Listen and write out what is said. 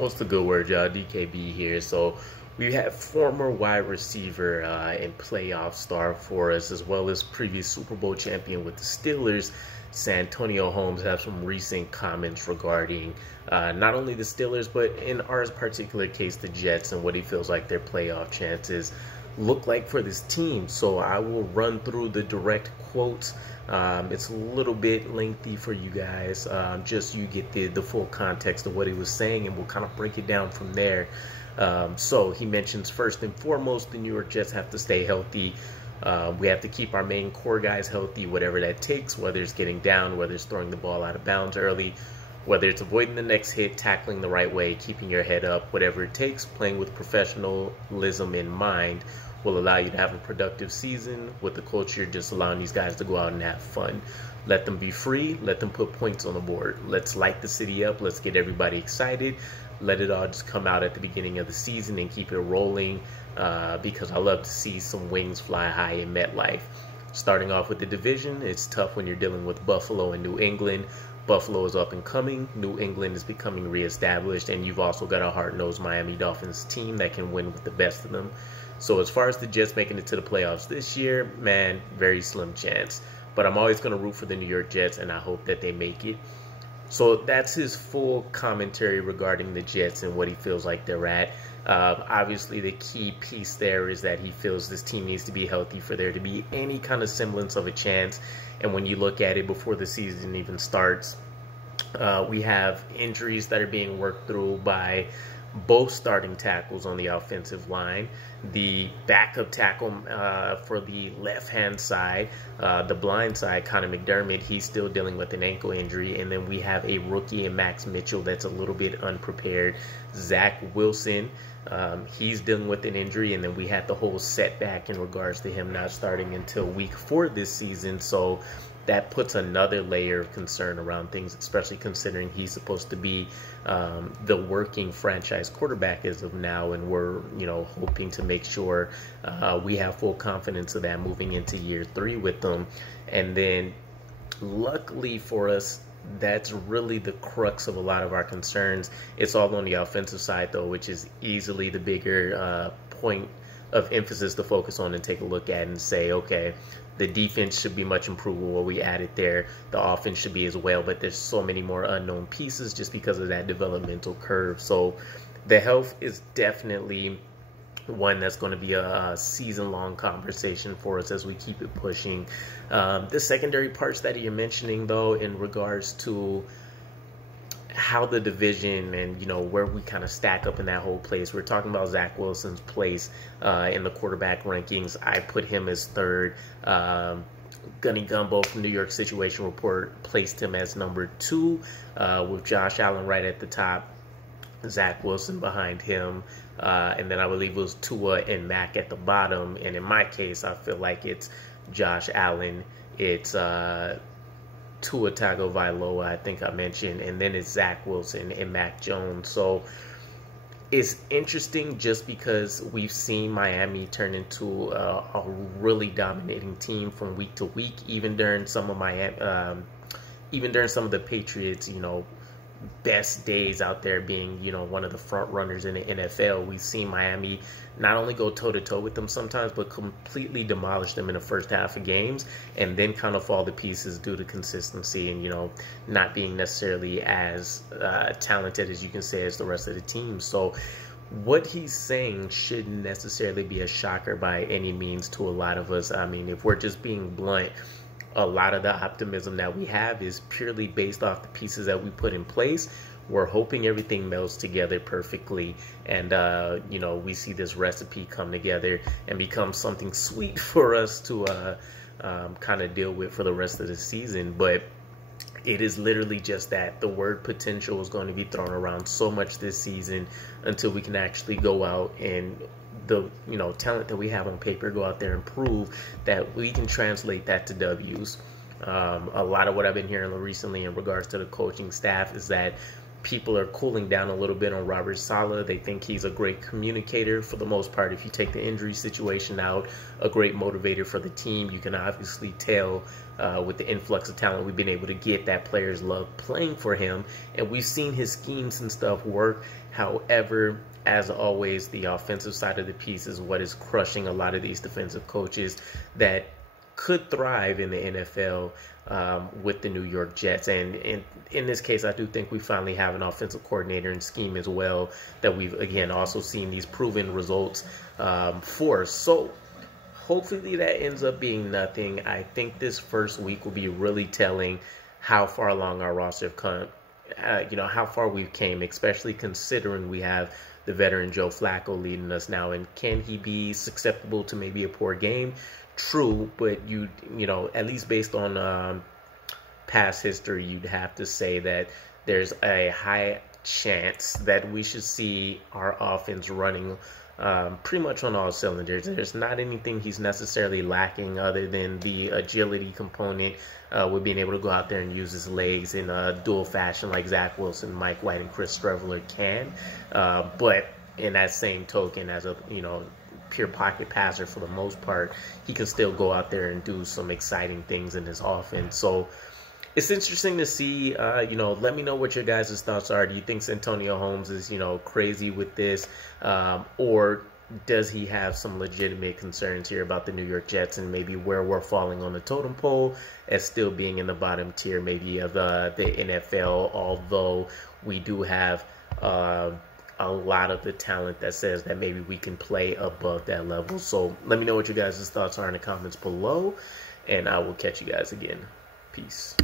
What's the good word, y'all? DKB here. So we have former wide receiver and playoff star for us, as well as previous Super Bowl champion with the Steelers, Santonio Holmes, have some recent comments regarding not only the Steelers, but in our particular case, the Jets, and what he feels like their playoff chances look like for this team. So I will run through the direct quotes. It's a little bit lengthy for you guys, just you get the full context of what he was saying, and we'll kind of break it down from there. So he mentions, first and foremost, the New York Jets have to stay healthy. We have to keep our main core guys healthy, whatever that takes, whether it's getting down, whether it's throwing the ball out of bounds early, whether it's avoiding the next hit, tackling the right way, keeping your head up, whatever it takes. Playing with professionalism in mind will allow you to have a productive season with the culture, just allowing these guys to go out and have fun. Let them be free. Let them put points on the board. Let's light the city up. Let's get everybody excited. Let it all just come out at the beginning of the season and keep it rolling, because I love to see some wings fly high in MetLife. Starting off with the division, it's tough when you're dealing with Buffalo and New England. Buffalo is up and coming. New England is becoming reestablished, and you've also got a hard-nosed Miami Dolphins team that can win with the best of them. So as far as the Jets making it to the playoffs this year, man, very slim chance. But I'm always going to root for the New York Jets, and I hope that they make it. So that's his full commentary regarding the Jets and what he feels like they're at. Obviously, the key piece there is that he feels this team needs to be healthy for there to be any kind of semblance of a chance. And when you look at it before the season even starts, we have injuries that are being worked through by both starting tackles on the offensive line. The backup tackle for the left-hand side, the blind side, Connor McDermott, he's still dealing with an ankle injury. And then we have a rookie in Max Mitchell that's a little bit unprepared. Zach Wilson, he's dealing with an injury. And then we had the whole setback in regards to him not starting until week 4 this season. So that puts another layer of concern around things, especially considering he's supposed to be the working franchise quarterback as of now, and we're hoping to make sure we have full confidence of that moving into year 3 with them. And then luckily for us, that's really the crux of a lot of our concerns. It's all on the offensive side, though, which is easily the bigger point of emphasis to focus on and take a look at and say, okay, the defense should be much improved with what we added there. The offense should be as well, but there's so many more unknown pieces just because of that developmental curve. So the health is definitely one that's going to be a season-long conversation for us as we keep it pushing. The secondary parts that you're mentioning, though, in regards to how the division and where we kind of stack up in that whole place. We're talking about Zach Wilson's place in the quarterback rankings. I put him as 3rd. Gunny Gumbo from New York Situation Report placed him as number 2, with Josh Allen right at the top, Zach Wilson behind him, and then I believe it was Tua and Mac at the bottom. And in my case, I feel like it's Josh Allen, it's Tua Tagovailoa, I think I mentioned, and then it's Zach Wilson and Mac Jones. So it's interesting just because we've seen Miami turn into a really dominating team from week to week, even during some of the Patriots, best days out there being, one of the front runners in the NFL. We've seen Miami not only go toe-to-toe with them sometimes, but completely demolish them in the first half of games, and then kind of fall to pieces due to consistency and, not being necessarily as talented as you can say as the rest of the team. So what he's saying shouldn't necessarily be a shocker by any means to a lot of us. I mean, if we're just being blunt, a lot of the optimism that we have is purely based off the pieces that we put in place. We're hoping everything melds together perfectly, and we see this recipe come together and become something sweet for us to kind of deal with for the rest of the season. But it is literally just that. The word potential is going to be thrown around so much this season until we can actually go out and the talent that we have on paper, go out there and prove that we can translate that to W's. A lot of what I've been hearing recently in regards to the coaching staff is that people are cooling down a little bit on Robert Saleh. They think he's a great communicator for the most part. If you take the injury situation out, a great motivator for the team. You can obviously tell with the influx of talent we've been able to get that players love playing for him. And we've seen his schemes and stuff work. However, as always, the offensive side of the piece is what is crushing a lot of these defensive coaches that could thrive in the NFL with the New York Jets. And in this case, I do think we finally have an offensive coordinator and scheme as well that we've, again, also seen these proven results for. So hopefully that ends up being nothing. I think this first week will be really telling how far along our roster have come, how far we've came, especially considering we have the veteran Joe Flacco leading us now. And can he be susceptible to maybe a poor game? True, but you know, at least based on past history, you'd have to say that there's a high chance that we should see our offense running pretty much on all cylinders. There's not anything he's necessarily lacking other than the agility component with being able to go out there and use his legs in a dual fashion like Zach Wilson, Mike White, and Chris Streveler can. But in that same token, as a pure pocket passer for the most part, he can still go out there and do some exciting things in his offense. So it's interesting to see. Let me know what your guys' thoughts are. Do you think Santonio Holmes is crazy with this, or does he have some legitimate concerns here about the New York Jets and maybe where we're falling on the totem pole as still being in the bottom tier maybe of the NFL, although we do have a lot of the talent that says that maybe we can play above that level. So let me know what you guys' thoughts are in the comments below, and I will catch you guys again. Peace.